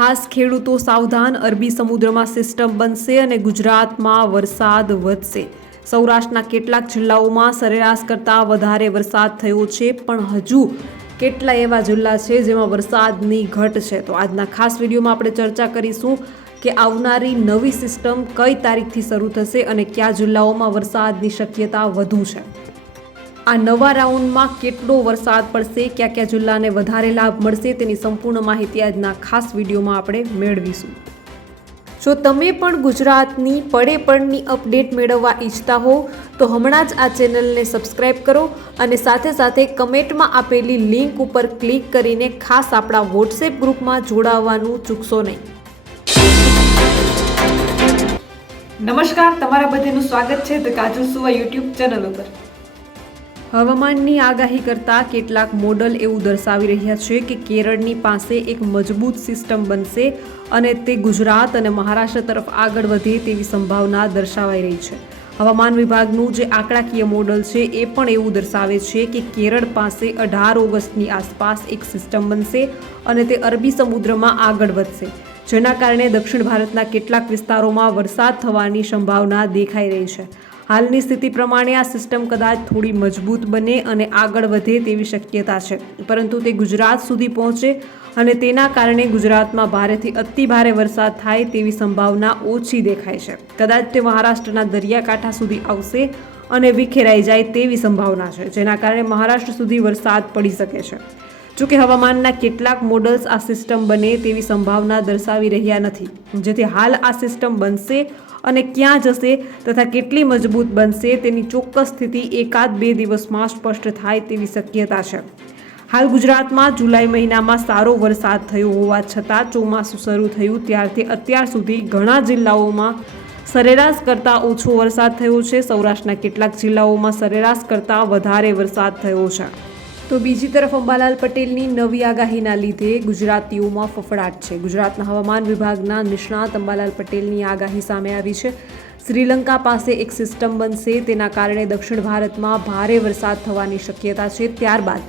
ખાસ ખેડૂતો સાવધાન અરબી સમુદ્રમાં સિસ્ટમ બનશે અને ગુજરાતમાં વરસાદ વધશે. સૌરાષ્ટ્રના કેટલાક જિલ્લાઓમાં સરેરાશ કરતાં વધારે વરસાદ થયો છે, પણ હજુ કેટલા એવા જિલ્લા છે જેમાં વરસાદની ઘટ છે? તો આજના ખાસ વિડીયોમાં આપણે ચર્ચા કરીશું કે આવનારી નવી સિસ્ટમ કઈ તારીખથી શરૂ થશે અને કયા જિલ્લાઓમાં વરસાદની શક્યતા વધુ છે. આ નવા રાઉન્ડમાં કેટલો વરસાદ પડશે કયા કયા જિલ્લાને વધારે લાભ મળશે તેની સંપૂર્ણ માહિતી આજના ખાસ વિડીયોમાં આપણે મેળવીશું. જો તમે પણ ગુજરાતની પડે પડની અપડેટ મેળવવા ઈચ્છતા હો, તો હમણાં જ આ ચેનલને સબસ્ક્રાઇબ કરો અને સાથે સાથે કમેન્ટમાં આપેલી લિંક ઉપર ક્લિક કરીને ખાસ આપણા વોટ્સએપ ગ્રુપમાં જોડાવવાનું ચૂકશો નહીં. નમસ્કાર, તમારા બધાનું સ્વાગત છે ધ કાજુ સુવા યુટ્યુબ ચેનલ ઉપર. હવામાનની આગાહી કરતા કેટલાક મોડલ એવું દર્શાવી રહ્યા છે કે કેરળની પાસે એક મજબૂત સિસ્ટમ બનશે અને તે ગુજરાત અને મહારાષ્ટ્ર તરફ આગળ વધે તેવી સંભાવના દર્શાવાઈ રહી છે. હવામાન વિભાગનું જે આંકડાકીય મોડલ છે એ પણ એવું દર્શાવે છે કે કેરળ પાસે અઢાર ઓગસ્ટની આસપાસ એક સિસ્ટમ બનશે અને તે અરબી સમુદ્રમાં આગળ વધશે, જેના કારણે દક્ષિણ ભારતના કેટલાક વિસ્તારોમાં વરસાદ થવાની સંભાવના દેખાઈ રહી છે. હાલની સ્થિતિ પ્રમાણે આ સિસ્ટમ કદાચ થોડી મજબૂત બને અને આગળ વધે તેવી શક્યતા છે. પરંતુ તે ગુજરાત સુધી પહોંચે અને તેના કારણે ગુજરાતમાં ભારેથી અતિ ભારે વરસાદ થાય તેવી સંભાવના ઓછી દેખાય છે. કદાચ તે મહારાષ્ટ્રના દરિયાકાંઠા સુધી આવશે અને વિખેરાઈ જાય તેવી સંભાવના છે, જેના કારણે મહારાષ્ટ્ર સુધી વરસાદ પડી શકે છે. જોકે હવામાનના કેટલાક મોડલ્સ આ સિસ્ટમ બને તેવી સંભાવના દર્શાવી રહ્યા નથી. જેથી હાલ આ સિસ્ટમ બનશે અને ક્યાં જશે તથા કેટલી મજબૂત બનશે તેની ચોક્કસ સ્થિતિ એકાદ બે દિવસમાં સ્પષ્ટ થાય તેવી શક્યતા છે. હાલ ગુજરાતમાં જુલાઈ મહિનામાં સારો વરસાદ થયો હોવા છતાં ચોમાસું શરૂ થયું ત્યારથી અત્યાર સુધી ઘણા જિલ્લાઓમાં સરેરાશ કરતાં ઓછો વરસાદ થયો છે. સૌરાષ્ટ્રના કેટલાક જિલ્લાઓમાં સરેરાશ કરતાં વધારે વરસાદ થયો છે. તો બીજી તરફ અંબાલાલ પટેલની નવી આગાહીના લીધે ગુજરાતીઓમાં ફફડાટ છે. ગુજરાતના હવામાન વિભાગના નિષ્ણાત અંબાલાલ પટેલની આગાહી સામે આવી છે. શ્રીલંકા પાસે એક સિસ્ટમ બનશે, તેના કારણે દક્ષિણ ભારતમાં ભારે વરસાદ થવાની શક્યતા છે. ત્યારબાદ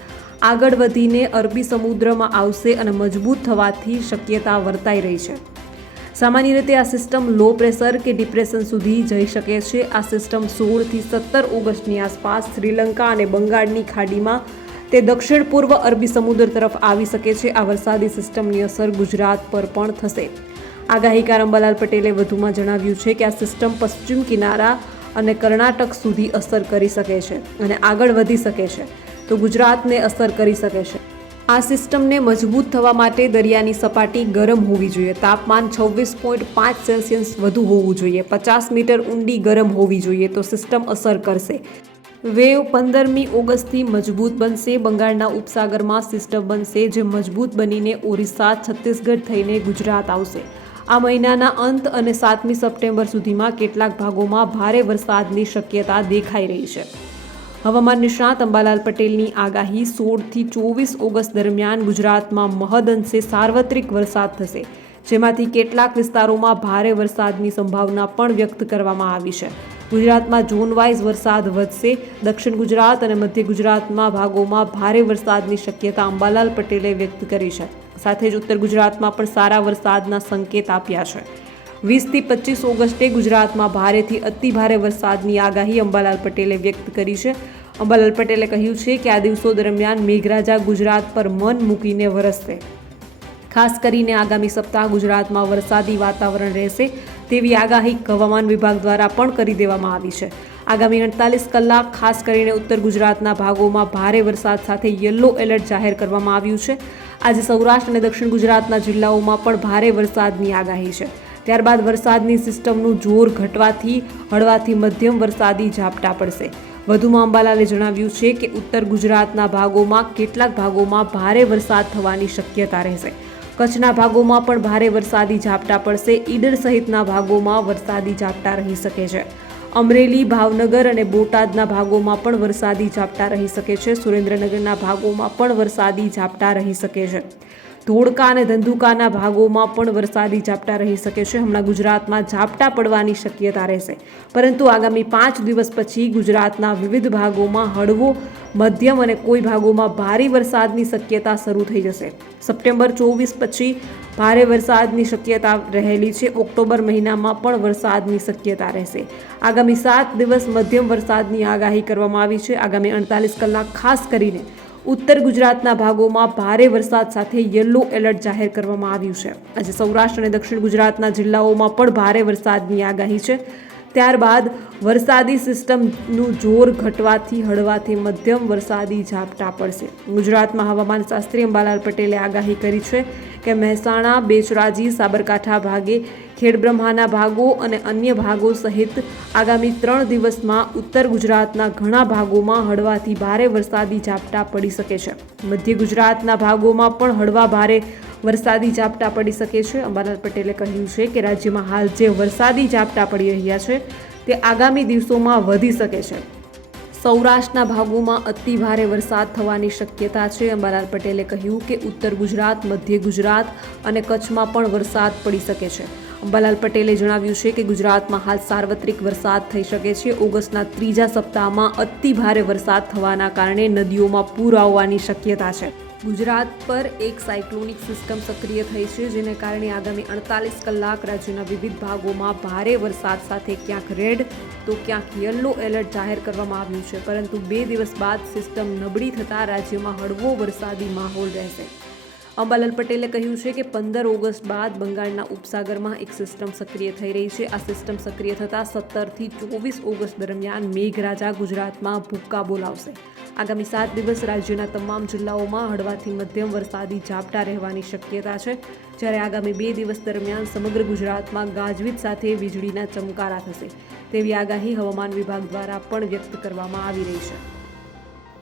આગળ વધીને અરબી સમુદ્રમાં આવશે અને મજબૂત થવાથી શક્યતા વર્તાઈ રહી છે. સામાન્ય રીતે આ સિસ્ટમ લો પ્રેશર કે ડિપ્રેશન સુધી જઈ શકે છે. આ સિસ્ટમ સોળથી સત્તર ઓગસ્ટની આસપાસ શ્રીલંકા અને બંગાળની ખાડીમાં તે દક્ષિણ પૂર્વ અરબી સમુદ્ર તરફ આવી શકે છે. આ વરસાદી સિસ્ટમની અસર ગુજરાત પર પણ થશે. આગાહીકાર અંબાલાલ પટેલે વધુમાં જણાવ્યું છે કે આ સિસ્ટમ પશ્ચિમ કિનારા અને કર્ણાટક સુધી અસર કરી શકે છે અને આગળ વધી શકે છે. તો ગુજરાતને અસર કરી શકે છે. આ સિસ્ટમને મજબૂત થવા માટે દરિયાની સપાટી ગરમ હોવી જોઈએ. તાપમાન છવ્વીસ પોઈન્ટ પાંચ સેલ્સિયસ વધુ હોવું જોઈએ. પચાસ મીટર ઊંડી ગરમ હોવી જોઈએ તો સિસ્ટમ અસર કરશે. વેવ પંદરમી ઓગસ્ટથી મજબૂત બનશે. બંગાળના ઉપસાગરમાં સિસ્ટમ બનશે જે મજબૂત બનીને ઓરિસ્સા, છત્તીસગઢ થઈને ગુજરાત આવશે. આ મહિનાના અંત અને સાતમી સપ્ટેમ્બર સુધીમાં કેટલાક ભાગોમાં ભારે વરસાદની શક્યતા દેખાઈ રહી છે. હવામાન નિષ્ણાત અંબાલાલ પટેલની આગાહી સોળથી ચોવીસ ઓગસ્ટ દરમિયાન ગુજરાતમાં મહદઅંશે સાર્વત્રિક વરસાદ થશે, જેમાંથી કેટલાક વિસ્તારોમાં ભારે વરસાદની સંભાવના પણ વ્યક્ત કરવામાં આવી છે. ગુજરાતમાં ઝોન વાઇઝ વરસાદ વધશે. દક્ષિણ ગુજરાત અને મધ્ય ગુજરાતમાં ભાગોમાં ભારે વરસાદની શક્યતા અંબાલાલ પટેલે વ્યક્ત કરી છે. સાથે જ ઉત્તર ગુજરાતમાં પણ સારા વરસાદના સંકેત આપ્યા છે. વીસથી પચીસ ઓગસ્ટે ગુજરાતમાં ભારેથી અતિ ભારે વરસાદની આગાહી અંબાલાલ પટેલે વ્યક્ત કરી છે. અંબાલાલ પટેલે કહ્યું છે કે આ દિવસો દરમિયાન મેઘરાજા ગુજરાત પર મન મૂકીને વરસશે. ખાસ કરીને આગામી સપ્તાહ ગુજરાતમાં વરસાદી વાતાવરણ રહેશે. તેવી આગાહી હવામાન વિભાગ દ્વારા પણ કરી દેવામાં આવી છે. આગામી અડતાલીસ કલાક ખાસ કરીને ઉત્તર ગુજરાતના ભાગોમાં ભારે વરસાદ સાથે યલો એલર્ટ જાહેર કરવામાં આવ્યું છે. આજે સૌરાષ્ટ્ર અને દક્ષિણ ગુજરાતના જિલ્લાઓમાં પણ ભારે વરસાદની આગાહી છે. ત્યારબાદ વરસાદની સિસ્ટમનું જોર ઘટવાથી હળવાથી મધ્યમ વરસાદી ઝાપટા પડશે. વધુમાં અંબાલાલે જણાવ્યું છે કે ઉત્તર ગુજરાતના ભાગોમાં કેટલાક ભાગોમાં ભારે વરસાદ થવાની શક્યતા રહેશે. કચ્છના ભાગોમાં પણ ભારે વરસાદી ઝાપટા પડશે. ઈડર સહિતના ભાગોમાં વરસાદી ઝાપટા રહી શકે છે. અમરેલી, ભાવનગર અને બોટાદના ભાગોમાં પણ વરસાદી ઝાપટા રહી શકે છે. સુરેન્દ્રનગરના ભાગોમાં પણ વરસાદી ઝાપટા રહી શકે છે. ધોળકા અને ધંધુકાના ભાગોમાં પણ વરસાદી ઝાપટા રહી શકે છે. હમણાં ગુજરાતમાં ઝાપટા પડવાની શક્યતા રહેશે. પરંતુ આગામી પાંચ દિવસ પછી ગુજરાતના વિવિધ ભાગોમાં હળવો, મધ્યમ અને કોઈ ભાગોમાં ભારે વરસાદની શક્યતા શરૂ થઈ જશે. સપ્ટેમ્બર ચોવીસ પછી ભારે વરસાદની શક્યતા રહેલી છે. ઓક્ટોબર મહિનામાં પણ વરસાદની શક્યતા રહેશે. આગામી સાત દિવસ મધ્યમ વરસાદની આગાહી કરવામાં આવી છે. આગામી અડતાલીસ કલાક ખાસ કરીને ઉત્તર ગુજરાતના ભાગોમાં ભારે વરસાદ સાથે યલો એલર્ટ જાહેર કરવામાં આવ્યું છે. આજે સૌરાષ્ટ્ર અને દક્ષિણ ગુજરાતના જિલ્લાઓમાં પણ ભારે વરસાદની આગાહી છે. ત્યારબાદ વરસાદી સિસ્ટમનું જોર ઘટવાથી હળવાથી મધ્યમ વરસાદી ઝાપટા પડશે. ગુજરાતમાં હવામાન શાસ્ત્રી અંબાલાલ પટેલે આગાહી કરી છે કે મહેસાણા, બેચરાજી, સાબરકાંઠા ભાગે ખેડબ્રહ્માના ભાગો અને અન્ય ભાગો સહિત આગામી ત્રણ દિવસમાં ઉત્તર ગુજરાતના ઘણા ભાગોમાં હળવાથી ભારે વરસાદી ઝાપટા પડી શકે છે. મધ્ય ગુજરાતના ભાગોમાં પણ હળવા ભારે વરસાદી ઝાપટા પડી શકે છે. અંબાલાલ પટેલે કહ્યું છે કે રાજ્યમાં હાલ જે વરસાદી ઝાપટા પડી રહ્યા છે તે આગામી દિવસોમાં વધી શકે છે. સૌરાષ્ટ્રના ભાગોમાં અતિ ભારે વરસાદ થવાની શક્યતા છે. અંબાલાલ પટેલે કહ્યું કે ઉત્તર ગુજરાત, મધ્ય ગુજરાત અને કચ્છમાં પણ વરસાદ પડી શકે છે. અંબાલાલ પટેલે જણાવ્યું છે કે ગુજરાતમાં હાલ સાર્વત્રિક વરસાદ થઈ શકે છે. ઓગસ્ટના ત્રીજા સપ્તાહમાં અતિ ભારે વરસાદ થવાના કારણે નદીઓમાં પૂર આવવાની શક્યતા છે. ગુજરાત પર એક સાયક્લોનિક સિસ્ટમ સક્રિય થઈ છે, જેને કારણે આગામી અડતાલીસ કલાક રાજ્યના વિવિધ ભાગોમાં ભારે વરસાદ સાથે ક્યાંક રેડ તો ક્યાંક યલો એલર્ટ જાહેર કરવામાં આવ્યું છે. પરંતુ બે દિવસ બાદ સિસ્ટમ નબળી થતાં રાજ્યમાં હળવો વરસાદી માહોલ રહેશે. અંબાલાલ પટેલે કહ્યું છે કે પંદર ઓગસ્ટ બાદ બંગાળના ઉપસાગરમાં એક સિસ્ટમ સક્રિય થઈ રહી છે. આ સિસ્ટમ સક્રિય થતાં સત્તરથી ચોવીસ ઓગસ્ટ દરમિયાન મેઘરાજા ગુજરાતમાં ભૂક્કા બોલાવશે. આગામી સાત દિવસ રાજ્યના તમામ જિલ્લાઓમાં હળવાથી મધ્યમ વરસાદી ઝાપટા રહેવાની શક્યતા છે. જ્યારે આગામી બે દિવસ દરમિયાન સમગ્ર ગુજરાતમાં ગાજવીજ સાથે વીજળીના ચમકારા થશે. તેવી આગાહી હવામાન વિભાગ દ્વારા પણ વ્યક્ત કરવામાં આવી રહી છે.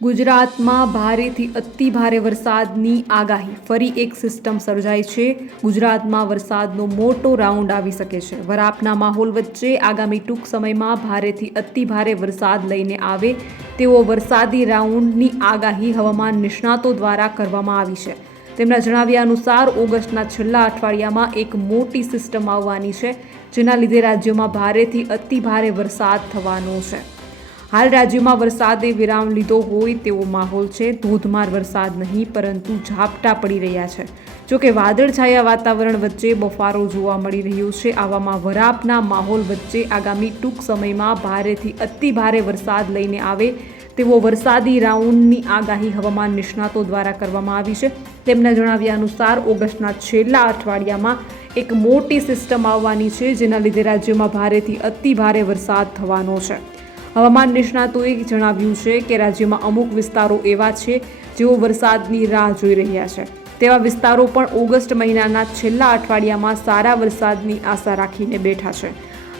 ગુજરાતમાં ભારેથી અતિ ભારે વરસાદની આગાહી. ફરી એક સિસ્ટમ સર્જાઈ છે. ગુજરાતમાં વરસાદનો મોટો રાઉન્ડ આવી શકે છે. વરાપના માહોલ વચ્ચે આગામી ટૂંક સમયમાં ભારેથી અતિ ભારે વરસાદ લઈને આવે તેવો વરસાદી રાઉન્ડની આગાહી હવામાન નિષ્ણાતો દ્વારા કરવામાં આવી છે. તેમના જણાવ્યા અનુસાર, ઓગસ્ટના છેલ્લા અઠવાડિયામાં એક મોટી સિસ્ટમ આવવાની છે, જેના લીધે રાજ્યમાં ભારેથી અતિ ભારે વરસાદ થવાનો છે. હાલ રાજ્યમાં વરસાદે વિરામ લીધો હોય તેવો માહોલ છે. ધોધમાર વરસાદ નહીં, પરંતુ ઝાપટા પડી રહ્યા છે. જોકે વાદળછાયા વાતાવરણ વચ્ચે બફારો જોવા મળી રહ્યો છે. આવામાં વરાપના માહોલ વચ્ચે આગામી ટૂંક સમયમાં ભારેથી અતિ ભારે વરસાદ લઈને આવે તેવો વરસાદી રાઉન્ડની આગાહી હવામાન નિષ્ણાતો દ્વારા કરવામાં આવી છે. તેમના જણાવ્યા અનુસાર, ઓગસ્ટના છેલ્લા અઠવાડિયામાં એક મોટી સિસ્ટમ આવવાની છે, જેના લીધે રાજ્યમાં ભારેથી અતિ ભારે વરસાદ થવાનો છે. હવામાન નિષ્ણાતોએ જણાવ્યું છે કે રાજ્યમાં અમુક વિસ્તારો એવા છે જેઓ વરસાદની રાહ જોઈ રહ્યા છે. તેવા વિસ્તારો પણ ઓગસ્ટ મહિનાના છેલ્લા અઠવાડિયામાં સારા વરસાદની આશા રાખીને બેઠા છે.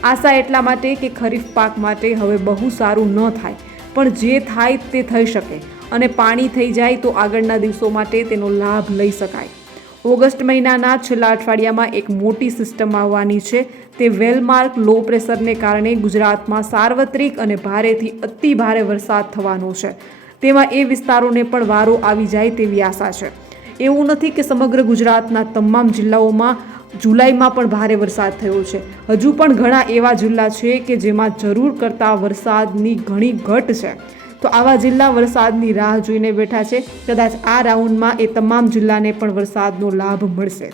આશા એટલા માટે કે ખરીફ પાક માટે હવે બહુ સારું ન થાય, પણ જે થાય તે થઈ શકે અને પાણી થઈ જાય તો આગળના દિવસો માટે તેનો લાભ લઈ શકાય. ઓગસ્ટ મહિનાના છેલ્લા અઠવાડિયામાં એક મોટી સિસ્ટમ આવવાની છે તે વેલમાર્ક લો પ્રેશરને કારણે ગુજરાતમાં સાર્વત્રિક અને ભારેથી અતિ ભારે વરસાદ થવાનો છે. તેમાં એ વિસ્તારોને પણ વારો આવી જાય તેવી આશા છે. એવું નથી કે સમગ્ર ગુજરાતના તમામ જિલ્લાઓમાં જુલાઈમાં પણ ભારે વરસાદ થયો છે. હજુ પણ ઘણા એવા જિલ્લા છે કે જેમાં જરૂર કરતાં વરસાદની ઘણી ઘટ છે. તો આવા જિલ્લા વરસાદની રાહ જોઈને બેઠા છે. કદાચ આ રાઉન્ડમાં એ તમામ જિલ્લાને પણ વરસાદનો લાભ મળશે.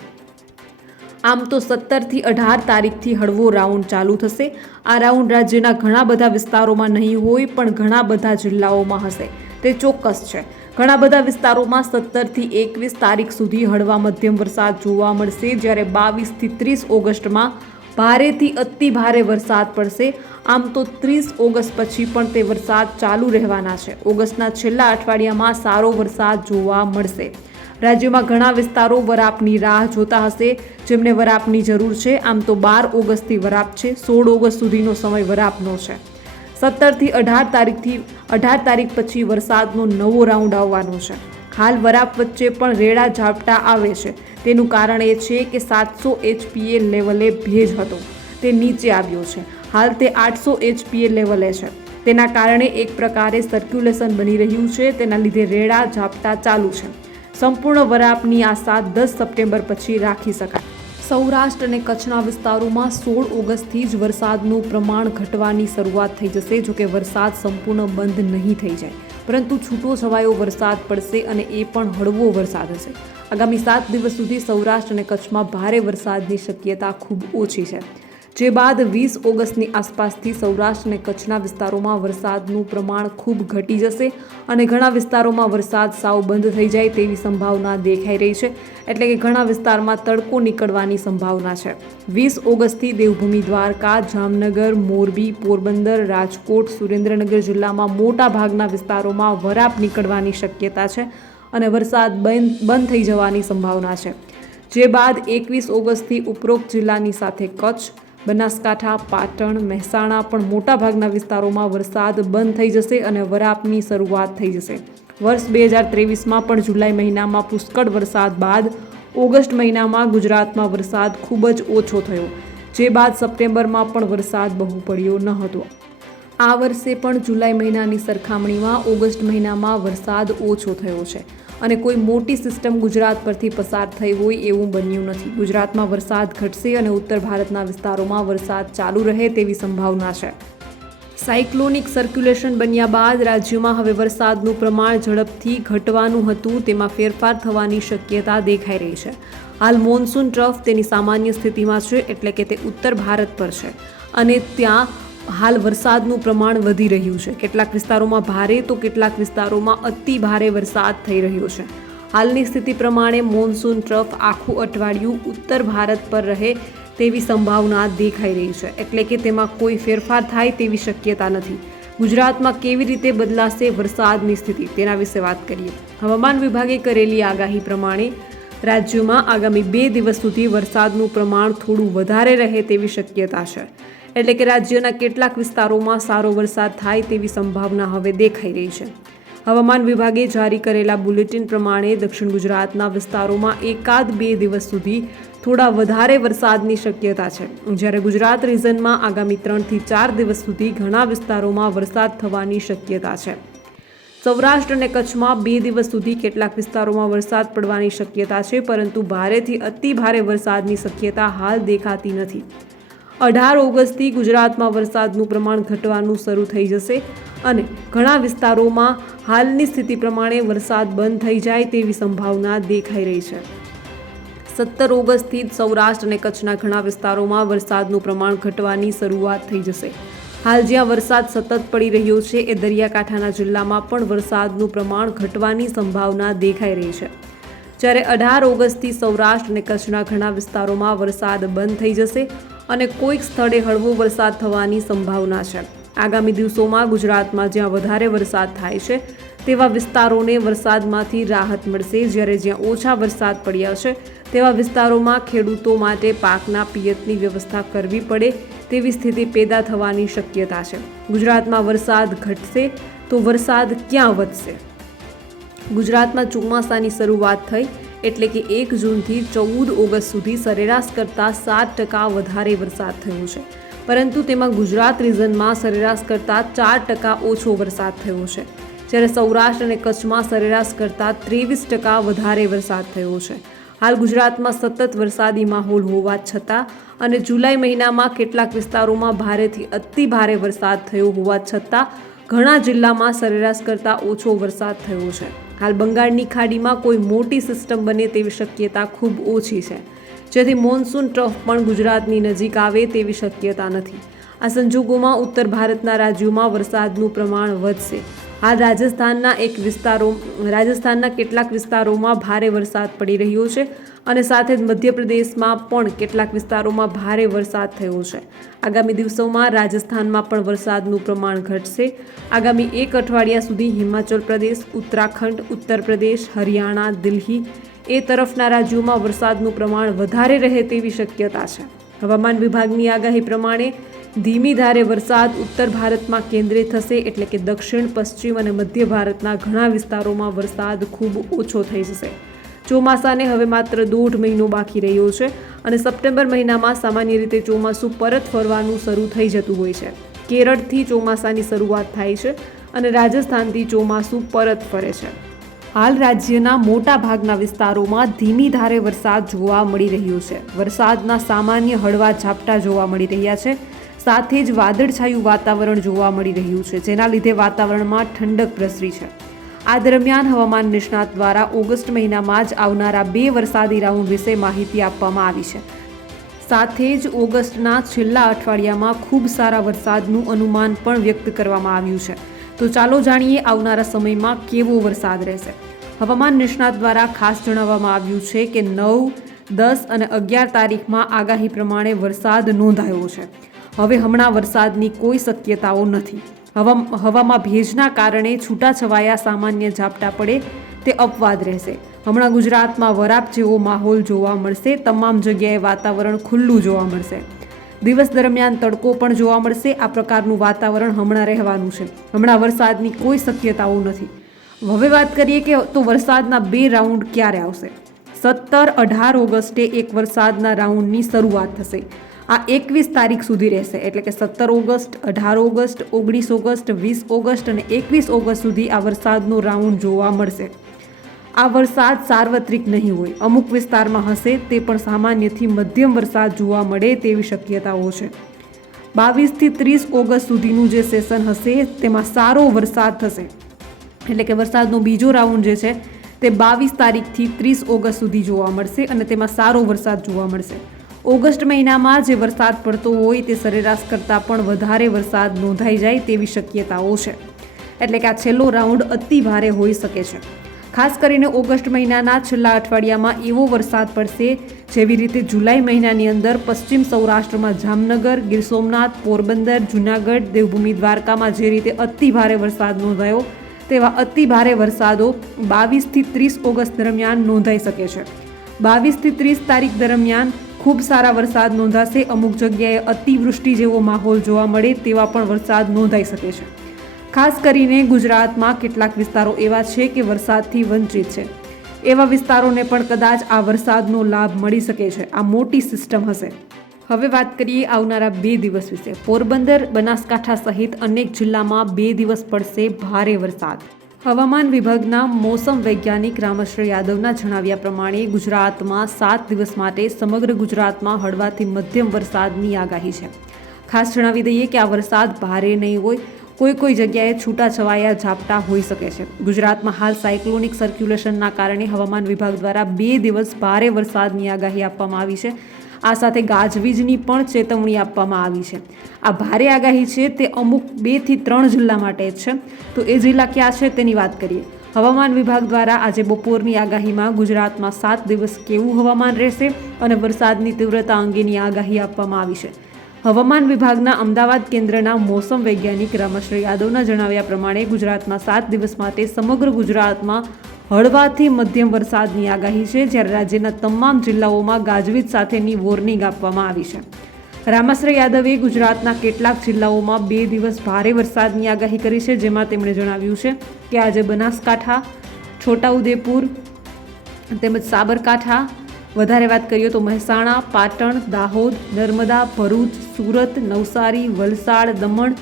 આમ તો સત્તરથી અઢાર તારીખથી હળવો રાઉન્ડ ચાલુ થશે. આ રાઉન્ડ રાજ્યના ઘણા બધા વિસ્તારોમાં નહીં હોય, પણ ઘણા બધા જિલ્લાઓમાં હશે. તે ચોક્કસ છે. ઘણા બધા વિસ્તારોમાં સત્તરથી એકવીસ તારીખ સુધી હળવા મધ્યમ વરસાદ જોવા મળશે. જ્યારે બાવીસથી ત્રીસ ઓગસ્ટમાં ભારેથી અતિ ભારે વરસાદ પડશે. આમ તો ત્રીસ ઓગસ્ટ પછી પણ તે વરસાદ ચાલુ રહેવાના છે. ઓગસ્ટના છેલ્લા અઠવાડિયામાં સારો વરસાદ જોવા મળશે. રાજ્યમાં ઘણા વિસ્તારો વરાપની રાહ જોતા હશે, જેમને વરાપની જરૂર છે. આમ તો બાર ઓગસ્ટથી વરાપ છે, સોળ ઓગસ્ટ સુધીનો સમય વરાપનો છે. સત્તરથી અઢાર તારીખથી, અઢાર તારીખ પછી વરસાદનો નવો રાઉન્ડ આવવાનો છે. હાલ વરાપ વચ્ચે પણ રેડા ઝાપટા આવે છે. તેનું કારણ એ છે કે સાતસો એચપીએ લેવલે ભેજ હતો. તે નીચે આવ્યો છે. હાલ તે આઠસો એચપીએ લેવલે છે. તેના કારણે એક પ્રકારે સર્ક્યુલેશન બની રહ્યું છે. તેના લીધે રેડા ઝાપટા ચાલુ છે. સંપૂર્ણ વરાપની આશા દસ સપ્ટેમ્બર પછી રાખી શકાય. સૌરાષ્ટ્ર અને કચ્છના વિસ્તારોમાં સોળ ઓગસ્ટથી જ વરસાદનું પ્રમાણ ઘટવાની શરૂઆત થઈ જશે જોકે વરસાદ સંપૂર્ણ બંધ નહીં થઈ જાય. પરંતુ છૂટો છવાયો વરસાદ પડશે અને એ પણ હળવો વરસાદ હશે. આગામી સાત દિવસ સુધી સૌરાષ્ટ્ર અને કચ્છમાં ભારે વરસાદની શક્યતા ખૂબ ઓછી છે. જે બાદ વીસ ઓગસ્ટની આસપાસથી સૌરાષ્ટ્ર અને કચ્છના વિસ્તારોમાં વરસાદનું પ્રમાણ ખૂબ ઘટી જશે અને ઘણા વિસ્તારોમાં વરસાદ સાવ બંધ થઈ જાય તેવી સંભાવના દેખાઈ રહી છે. એટલે કે ઘણા વિસ્તારમાં તડકો નીકળવાની સંભાવના છે. વીસ ઓગસ્ટથી દેવભૂમિ દ્વારકા, જામનગર, મોરબી, પોરબંદર, રાજકોટ, સુરેન્દ્રનગર જિલ્લામાં મોટા ભાગના વિસ્તારોમાં વરાપ નીકળવાની શક્યતા છે અને વરસાદ બંધ થઈ જવાની સંભાવના છે. જે બાદ એકવીસ ઓગસ્ટથી ઉપરોક્ત જિલ્લાની સાથે કચ્છ બનાસકાંઠા, પાટણ, મહેસાણા પણ મોટાભાગના વિસ્તારોમાં વરસાદ બંધ થઈ જશે અને વરાપની શરૂઆત થઈ જશે. વર્ષ બે હજાર ત્રેવીસમાં પણ જુલાઈ મહિનામાં પુષ્કળ વરસાદ બાદ ઓગસ્ટ મહિનામાં ગુજરાતમાં વરસાદ ખૂબ જ ઓછો થયો, જે બાદ સપ્ટેમ્બરમાં પણ વરસાદ બહુ પડ્યો ન હતો. આ વર્ષે પણ જુલાઈ મહિનાની સરખામણીમાં ઓગસ્ટ મહિનામાં વરસાદ ઓછો થયો છે. અને કોઈ મોટી સિસ્ટમ ગુજરાત પરથી પસાર થઈ હોય એવું બન્યું નથી. ગુજરાતમાં વરસાદ ઘટશે અને ઉત્તર ભારતના વિસ્તારોમાં વરસાદ ચાલુ રહે તેવી સંભાવના છે. સાયક્લોનિક સર્ક્યુલેશન બન્યા બાદ રાજ્યમાં હવે વરસાદનું પ્રમાણ ઝડપથી ઘટવાનું હતું, તેમાં ફેરફાર થવાની શક્યતા દેખાઈ રહી છે. હાલ મોન્સૂન ટ્રફ તેની સામાન્ય સ્થિતિમાં છે, એટલે કે તે ઉત્તર ભારત પર છે. અને ત્યાં હાલ વરસાદનું પ્રમાણ વધી રહ્યું છે. કેટલાક વિસ્તારોમાં ભારે તો કેટલાક વિસ્તારોમાં અતિ ભારે વરસાદ થઈ રહ્યો છે. હાલની સ્થિતિ પ્રમાણે મોન્સૂન ટ્રફ આખું અઠવાડિયું ઉત્તર ભારત પર રહે તેવી સંભાવના દેખાઈ રહી છે. એટલે કે તેમાં કોઈ ફેરફાર થાય તેવી શક્યતા નથી. ગુજરાતમાં કેવી રીતે બદલાશે વરસાદની સ્થિતિ તેના વિશે વાત કરીએ. હવામાન વિભાગે કરેલી આગાહી પ્રમાણે રાજ્યમાં આગામી બે દિવસ સુધી વરસાદનું પ્રમાણ થોડું વધારે રહે તેવી શક્યતા છે. એટલે કે રાજ્યના કેટલાક વિસ્તારોમાં સારો વરસાદ થાય તેવી સંભાવના હવે દેખાઈ રહી છે. હવામાન વિભાગે જારી કરેલા બુલેટિન પ્રમાણે દક્ષિણ ગુજરાતના વિસ્તારોમાં એકાદ બે દિવસ સુધી થોડા વધારે વરસાદની શક્યતા છે. જ્યારે ગુજરાત રિઝનમાં આગામી ત્રણથી ચાર દિવસ સુધી ઘણા વિસ્તારોમાં વરસાદ થવાની શક્યતા છે. સૌરાષ્ટ્ર અને કચ્છમાં બે દિવસ સુધી કેટલાક વિસ્તારોમાં વરસાદ પડવાની શક્યતા છે, પરંતુ ભારેથી અતિ ભારે વરસાદની શક્યતા હાલ દેખાતી નથી. અઢાર ઓગસ્ટથી ગુજરાતમાં વરસાદનું પ્રમાણ ઘટવાનું શરૂ થઈ જશે અને ઘણા વિસ્તારોમાં હાલની સ્થિતિ પ્રમાણે વરસાદ બંધ થઈ જાય તેવી સંભાવના દેખાઈ રહી છે. સત્તર ઓગસ્ટથી સૌરાષ્ટ્ર અને કચ્છના ઘણા વિસ્તારોમાં વરસાદનું પ્રમાણ ઘટવાની શરૂઆત થઈ જશે. હાલ જ્યાં વરસાદ સતત પડી રહ્યો છે એ દરિયાકાંઠાના જિલ્લામાં પણ વરસાદનું પ્રમાણ ઘટવાની સંભાવના દેખાઈ રહી છે. જ્યારે અઢાર ઓગસ્ટથી સૌરાષ્ટ્ર અને કચ્છના ઘણા વિસ્તારોમાં વરસાદ બંધ થઈ જશે અને કોઈક સ્થળે હળવો વરસાદ થવાની સંભાવના છે. આગામી દિવસોમાં ગુજરાતમાં જ્યાં વધારે વરસાદ થાય છે, તેવા વિસ્તારોને વરસાદમાંથી રાહત મળશે. જ્યારે જ્યાં ઓછા વરસાદ પડ્યા છે, તેવા વિસ્તારોમાં ખેડૂતો માટે પાકના પિયતની વ્યવસ્થા કરવી પડે તેવી સ્થિતિ પેદા થવાની શક્યતા છે. ગુજરાતમાં વરસાદ ઘટશે તો વરસાદ ક્યાં વધશે? ગુજરાતમાં ચોમાસાની શરૂઆત થઈ એટલે કે એક જૂનથી ચૌદ ઓગસ્ટ સુધી સરેરાશ કરતાં સાત ટકા વધારે વરસાદ થયો છે. પરંતુ તેમાં ગુજરાત રિઝનમાં સરેરાશ કરતાં ચાર ટકા ઓછો વરસાદ થયો છે. જ્યારે સૌરાષ્ટ્ર અને કચ્છમાં સરેરાશ કરતાં ત્રેવીસ ટકા વધારે વરસાદ થયો છે. હાલ ગુજરાતમાં સતત વરસાદી માહોલ હોવા છતાં અને જુલાઈ મહિનામાં કેટલાક વિસ્તારોમાં ભારેથી અતિ ભારે વરસાદ થયો હોવા છતાં ઘણા જિલ્લામાં સરેરાશ કરતાં ઓછો વરસાદ થયો છે. હાલ બંગાળની ખાડીમાં કોઈ મોટી સિસ્ટમ બને તેવી શક્યતા ખૂબ ઓછી છે. જેથી મોન્સૂન ટ્રફ પણ ગુજરાતની નજીક આવે તેવી શક્યતા નથી. આ સંજોગોમાં ઉત્તર ભારતના રાજ્યોમાં વરસાદનું પ્રમાણ વધશે. હાલ રાજસ્થાનના એક વિસ્તારો, રાજસ્થાનના કેટલાક વિસ્તારોમાં ભારે વરસાદ પડી રહ્યો છે. અને સાથે જ મધ્યપ્રદેશમાં પણ કેટલાક વિસ્તારોમાં ભારે વરસાદ થયો છે. આગામી દિવસોમાં રાજસ્થાનમાં પણ વરસાદનું પ્રમાણ ઘટશે. આગામી એક અઠવાડિયા સુધી હિમાચલ પ્રદેશ, ઉત્તરાખંડ ઉત્તર પ્રદેશ હરિયાણા, દિલ્હી એ તરફના રાજ્યોમાં વરસાદનું પ્રમાણ વધારે રહે તેવી શક્યતા છે. હવામાન વિભાગની આગાહી પ્રમાણે ધીમી ધારે વરસાદ ઉત્તર ભારતમાં કેન્દ્રિત થશે એટલે કે દક્ષિણ, પશ્ચિમ અને મધ્ય ભારતના ઘણા વિસ્તારોમાં વરસાદ ખૂબ ઓછો થઈ જશે. ચોમાસાને હવે માત્ર દોઢ મહિનો બાકી રહ્યો છે અને સપ્ટેમ્બર મહિનામાં સામાન્ય રીતે ચોમાસું પરત ફરવાનું શરૂ થઈ જતું હોય છે. કેરળથી ચોમાસાની શરૂઆત થાય છે અને રાજસ્થાનથી ચોમાસું પરત ફરે છે. હાલ રાજ્યના મોટા ભાગના વિસ્તારોમાં ધીમી ધારે વરસાદ જોવા મળી રહ્યો છે. વરસાદના સામાન્ય હળવા ઝાપટા જોવા મળી રહ્યા છે. સાથે જ વાદળછાયું વાતાવરણ જોવા મળી રહ્યું છે, જેના લીધે વાતાવરણમાં ઠંડક પ્રસરી છે. આ દરમિયાન હવામાન નિષ્ણાત દ્વારા ઓગસ્ટ મહિનામાં જ આવનારા બે વરસાદી રાઉન્ડ વિશે માહિતી આપવામાં આવી છે. સાથે જ ઓગસ્ટના છેલ્લા અઠવાડિયામાં ખૂબ સારા વરસાદનું અનુમાન પણ વ્યક્ત કરવામાં આવ્યું છે. તો ચાલો જાણીએ આવનારા સમયમાં કેવો વરસાદ રહેશે. હવામાન નિષ્ણાત દ્વારા ખાસ જણાવવામાં આવ્યું છે કે નવ, દસ અને અગિયાર તારીખમાં આગાહી પ્રમાણે વરસાદ નોંધાયો છે. હવે હમણાં વરસાદની કોઈ શક્યતાઓ નથી. હવા, હવામાં ભેજના કારણે છૂટાછવાયા સામાન્ય ઝાપટા પડે તે અપવાદ રહેશે. હમણાં ગુજરાતમાં વરાપ જેવો માહોલ જોવા મળશે, તમામ જગ્યાએ વાતાવરણ ખુલ્લું જોવા મળશે. દિવસ દરમિયાન તડકો પણ જોવા મળશે, આ પ્રકારનું વાતાવરણ હમણાં રહેવાનું છે. હમણાં વરસાદની કોઈ શક્યતાઓ નથી. હવે વાત કરીએ કે તો વરસાદના બે રાઉન્ડ ક્યારે આવશે? સત્તર અઢાર ઓગસ્ટે એક વરસાદના રાઉન્ડની શરૂઆત થશે. આ એકવીસ તારીખ સુધી રહેશે. એટલે કે સત્તર ઓગસ્ટ, અઢાર ઓગસ્ટ, ઓગણીસ ઓગસ્ટ, વીસ ઓગસ્ટ અને એકવીસ ઓગસ્ટ સુધી આ વરસાદનો રાઉન્ડ જોવા મળશે. આ વરસાદ સાર્વત્રિક નહીં હોય. અમુક વિસ્તારમાં હશે, તે પણ સામાન્યથી મધ્યમ વરસાદ જોવા મળે તેવી શક્યતાઓ છે. બાવીસથી ત્રીસ ઓગસ્ટ સુધીનું જે સેશન હશે, તેમાં સારો વરસાદ થશે. એટલે કે વરસાદનો બીજો રાઉન્ડ જે છે, તે બાવીસ તારીખથી ત્રીસ ઓગસ્ટ સુધી જોવા મળશે અને તેમાં સારો વરસાદ જોવા મળશે. ઓગસ્ટ મહિનામાં જે વરસાદ પડતો હોય તે સરેરાશ કરતાં પણ વધારે વરસાદ નોંધાઈ જાય તેવી શક્યતાઓ છે. એટલે કે આ છેલ્લો રાઉન્ડ અતિ ભારે હોઈ શકે છે. ખાસ કરીને ઓગસ્ટ મહિનાના છેલ્લા અઠવાડિયામાં એવો વરસાદ પડશે જેવી રીતે જુલાઈ મહિનાની અંદર પશ્ચિમ સૌરાષ્ટ્રમાં જામનગર, ગીર સોમનાથ, પોરબંદર, જૂનાગઢ, દેવભૂમિ દ્વારકામાં જે રીતે અતિ ભારે વરસાદ નોંધાયો તેવા અતિ ભારે વરસાદો બાવીસથી ત્રીસ ઓગસ્ટ દરમિયાન નોંધાઈ શકે છે. બાવીસથી ત્રીસ તારીખ દરમિયાન ખૂબ સારા વરસાદ નોંધાશે. અમુક જગ્યાએ અતિવૃષ્ટિ જેવો માહોલ જોવા મળે તેવા પણ વરસાદ નોંધાઈ શકે છે. ખાસ કરીને ગુજરાતમાં કેટલાક વિસ્તારો એવા છે કે વરસાદથી વંચિત છે. એવા વિસ્તારોને પણ કદાચ આ વરસાદનો લાભ મળી શકે છે. આ મોટી સિસ્ટમ હશે. હવે વાત કરીએ આવનારા બે દિવસ વિશે. પોરબંદર, બનાસકાંઠા સહિત અનેક જિલ્લામાં બે દિવસ પડશે ભારે વરસાદ. હવામાન વિભાગના મોસમ વૈજ્ઞાનિક રામશ્રી યાદવના જણાવ્યા પ્રમાણે ગુજરાતમાં સાત દિવસ માટે સમગ્ર ગુજરાતમાં હળવાથી મધ્યમ વરસાદની આગાહી છે. ખાસ જણાવી દઈએ કે આ વરસાદ ભારે નહીં હોય, કોઈ કોઈ જગ્યાએ છૂટાછવાયા ઝાપટા હોઈ શકે છે. ગુજરાતમાં હાલ સાયક્લોનિક સર્ક્યુલેશનના કારણે હવામાન વિભાગ દ્વારા બે દિવસ ભારે વરસાદની આગાહી આપવામાં આવી છે. આ સાથે ગાજવીજની પણ ચેતવણી આપવામાં આવી છે. આ ભારે આગાહી છે તે અમુક બેથી ત્રણ જિલ્લા માટે છે. તો એ જિલ્લા ક્યાં છે તેની વાત કરીએ. હવામાન વિભાગ દ્વારા આજે બપોરની આગાહીમાં ગુજરાતમાં સાત દિવસ કેવું હવામાન રહેશે અને વરસાદની તીવ્રતા અંગેની આગાહી આપવામાં આવી છે. હવામાન વિભાગના અમદાવાદ કેન્દ્રના મોસમ વૈજ્ઞાનિક રામશ્રી યાદવના જણાવ્યા પ્રમાણે ગુજરાતમાં સાત દિવસ માટે સમગ્ર ગુજરાતમાં હળવાથી મધ્યમ વરસાદની આગાહી છે, જ્યારે રાજ્યના તમામ જિલ્લાઓમાં ગાજવીજ સાથેની વોર્નિંગ આપવામાં આવી છે. રામાશ્રય યાદવે ગુજરાતના કેટલાક જિલ્લાઓમાં બે દિવસ ભારે વરસાદની આગાહી કરી છે, જેમાં તેમણે જણાવ્યું છે કે આજે બનાસકાંઠા, છોટાઉદેપુર તેમજ સાબરકાંઠા, વધારે વાત કરીએ તો મહેસાણા, પાટણ, દાહોદ, નર્મદા, ભરૂચ, સુરત, નવસારી, વલસાડ, દમણ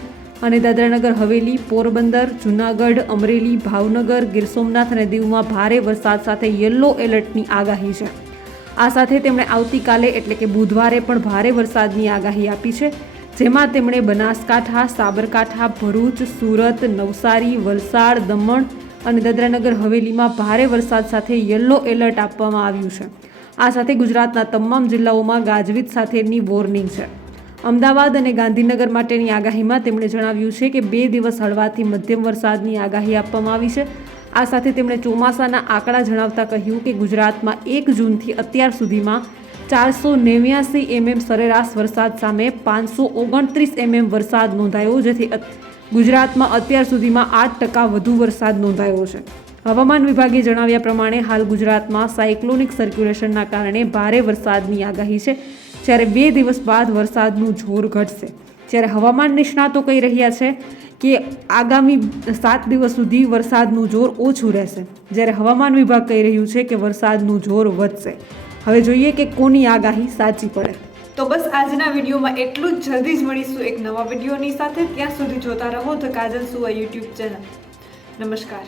અને દાદરાનગર હવેલી, પોરબંદર, જૂનાગઢ, અમરેલી, ભાવનગર, ગીર સોમનાથ અને દીવમાં ભારે વરસાદ સાથે યલો એલર્ટની આગાહી છે. આ સાથે તેમણે આવતીકાલે એટલે કે બુધવારે પણ ભારે વરસાદની આગાહી આપી છે, જેમાં તેમણે બનાસકાંઠા, સાબરકાંઠા, ભરૂચ, સુરત, નવસારી, વલસાડ, દમણ અને દાદરાનગર હવેલીમાં ભારે વરસાદ સાથે યલો એલર્ટ આપવામાં આવ્યું છે. આ સાથે ગુજરાતના તમામ જિલ્લાઓમાં ગાજવીજ સાથેની વોર્નિંગ છે. અમદાવાદ અને ગાંધીનગર માટેની આગાહીમાં તેમણે જણાવ્યું છે કે બે દિવસ હળવાથી મધ્યમ વરસાદની આગાહી આપવામાં આવી છે. આ સાથે તેમણે ચોમાસાના આંકડા જણાવતા કહ્યું કે ગુજરાતમાં એક જૂનથી અત્યાર સુધીમાં ચારસો નેવ્યાસી એમએમ સરેરાશ વરસાદ સામે પાંચસો ઓગણત્રીસ એમએમ વરસાદ નોંધાયો, જેથી ગુજરાતમાં અત્યાર સુધીમાં આઠ ટકા વધુ વરસાદ નોંધાયો છે. હવામાન વિભાગે જણાવ્યા પ્રમાણે, હાલ ગુજરાતમાં સાયક્લોનિક સર્ક્યુલેશનના કારણે ભારે વરસાદની આગાહી છે. જ્યારે બે દિવસ બાદ વરસાદનું જોર ઘટશે. જ્યારે હવામાન નિષ્ણાતો કહી રહ્યા છે કે આગામી સાત દિવસ સુધી વરસાદનું જોર ઓછું રહેશે. જ્યારે હવામાન વિભાગ કહી રહ્યું છે કે વરસાદનું જોર વધશે. હવે જોઈએ કે કોની આગાહી સાચી પડે. તો બસ આજના વિડીયોમાં એટલું જ. જલ્દી જ મળીશું એક નવા વિડીયોની સાથે. ત્યાં સુધી જોતા રહો તો કાજલ સુવા યુટ્યુબ ચેનલ. નમસ્કાર.